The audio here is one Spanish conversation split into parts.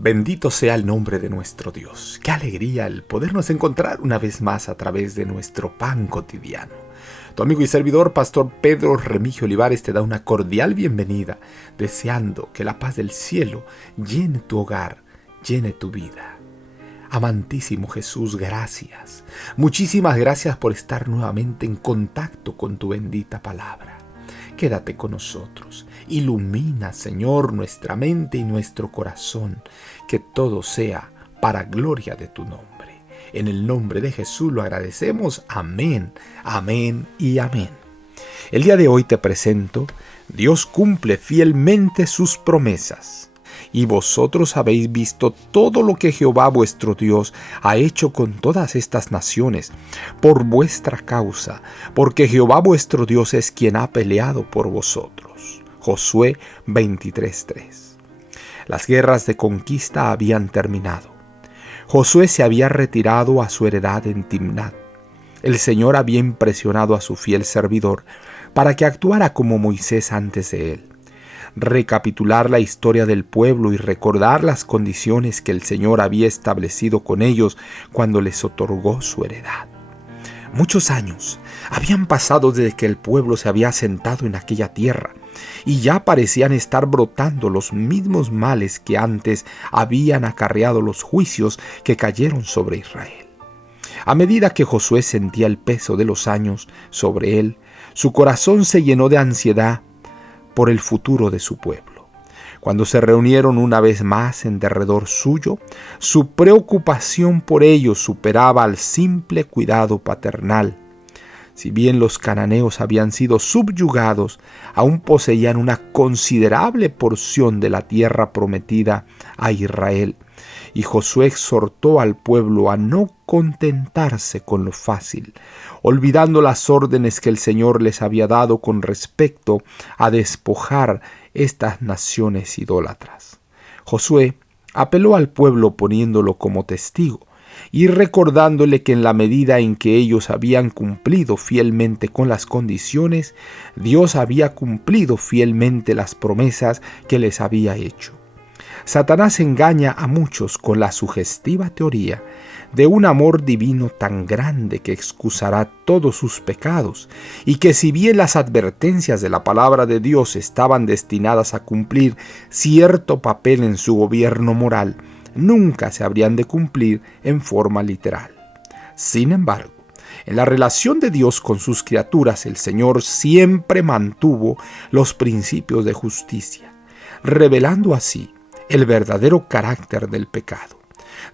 Bendito sea el nombre de nuestro Dios. Qué alegría el podernos encontrar una vez más a través de nuestro pan cotidiano. Tu amigo y servidor, Pastor Pedro Remigio Olivares, te da una cordial bienvenida, deseando que la paz del cielo llene tu hogar, llene tu vida. Amantísimo Jesús, gracias. Muchísimas gracias por estar nuevamente en contacto con tu bendita palabra. Quédate con nosotros. Ilumina, Señor, nuestra mente y nuestro corazón. Que todo sea para gloria de tu nombre. En el nombre de Jesús lo agradecemos. Amén, amén y amén. El día de hoy te presento: Dios cumple fielmente sus promesas. Y vosotros habéis visto todo lo que Jehová vuestro Dios ha hecho con todas estas naciones, por vuestra causa, porque Jehová vuestro Dios es quien ha peleado por vosotros. Josué 23:3. Las guerras de conquista habían terminado. Josué se había retirado a su heredad en Timnat. El Señor había impresionado a su fiel servidor para que actuara como Moisés antes de él. Recapitular la historia del pueblo y recordar las condiciones que el Señor había establecido con ellos cuando les otorgó su heredad. Muchos años habían pasado desde que el pueblo se había asentado en aquella tierra y ya parecían estar brotando los mismos males que antes habían acarreado los juicios que cayeron sobre Israel. A medida que Josué sentía el peso de los años sobre él, su corazón se llenó de ansiedad por el futuro de su pueblo. Cuando se reunieron una vez más en derredor suyo, su preocupación por ellos superaba al simple cuidado paternal. Si bien los cananeos habían sido subyugados, aún poseían una considerable porción de la tierra prometida a Israel. Y Josué exhortó al pueblo a no contentarse con lo fácil, olvidando las órdenes que el Señor les había dado con respecto a despojar estas naciones idólatras. Josué apeló al pueblo poniéndolo como testigo y recordándole que en la medida en que ellos habían cumplido fielmente con las condiciones, Dios había cumplido fielmente las promesas que les había hecho. Satanás engaña a muchos con la sugestiva teoría de un amor divino tan grande que excusará todos sus pecados, y que si bien las advertencias de la palabra de Dios estaban destinadas a cumplir cierto papel en su gobierno moral, nunca se habrían de cumplir en forma literal. Sin embargo, en la relación de Dios con sus criaturas, el Señor siempre mantuvo los principios de justicia, revelando así el verdadero carácter del pecado,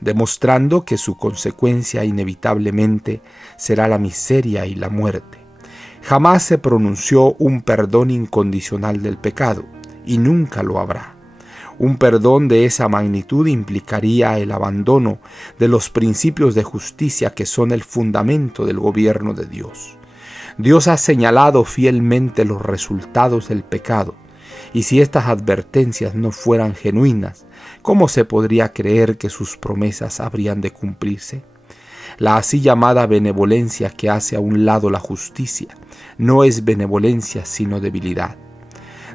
demostrando que su consecuencia inevitablemente será la miseria y la muerte. Jamás se pronunció un perdón incondicional del pecado, y nunca lo habrá. Un perdón de esa magnitud implicaría el abandono de los principios de justicia que son el fundamento del gobierno de Dios. Dios ha señalado fielmente los resultados del pecado, y si estas advertencias no fueran genuinas, ¿cómo se podría creer que sus promesas habrían de cumplirse? La así llamada benevolencia que hace a un lado la justicia no es benevolencia sino debilidad.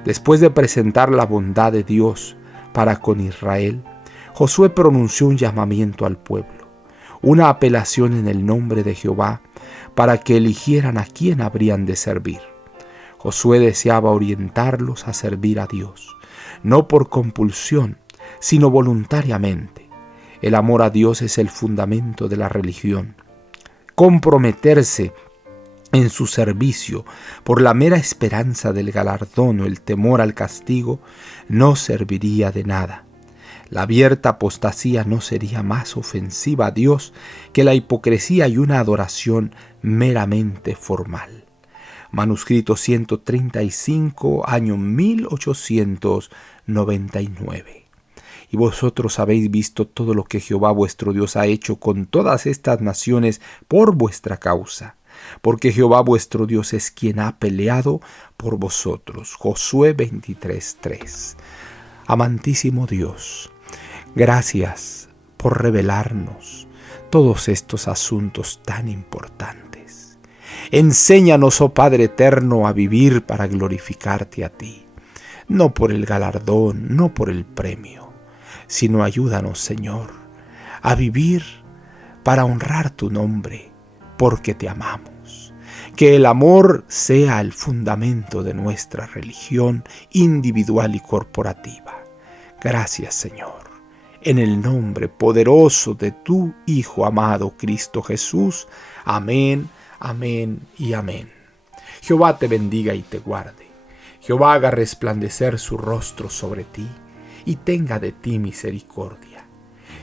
Después de presentar la bondad de Dios para con Israel, Josué pronunció un llamamiento al pueblo, una apelación en el nombre de Jehová para que eligieran a quién habrían de servir. Josué deseaba orientarlos a servir a Dios, no por compulsión, sino voluntariamente. El amor a Dios es el fundamento de la religión. Comprometerse en su servicio por la mera esperanza del galardón o el temor al castigo no serviría de nada. La abierta apostasía no sería más ofensiva a Dios que la hipocresía y una adoración meramente formal. Manuscrito 135, año 1899. Y vosotros habéis visto todo lo que Jehová vuestro Dios ha hecho con todas estas naciones por vuestra causa, porque Jehová vuestro Dios es quien ha peleado por vosotros. Josué 23:3. Amantísimo Dios, gracias por revelarnos todos estos asuntos tan importantes. Enséñanos, oh Padre eterno, a vivir para glorificarte a ti, no por el galardón, no por el premio, sino ayúdanos, Señor, a vivir para honrar tu nombre, porque te amamos. Que el amor sea el fundamento de nuestra religión individual y corporativa. Gracias, Señor. En el nombre poderoso de tu Hijo amado Cristo Jesús. Amén, amén y amén. Jehová te bendiga y te guarde. Jehová haga resplandecer su rostro sobre ti y tenga de ti misericordia.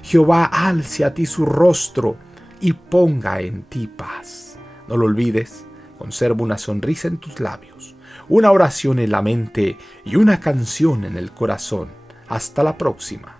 Jehová alce a ti su rostro y ponga en ti paz. No lo olvides, conserva una sonrisa en tus labios, una oración en la mente y una canción en el corazón. Hasta la próxima.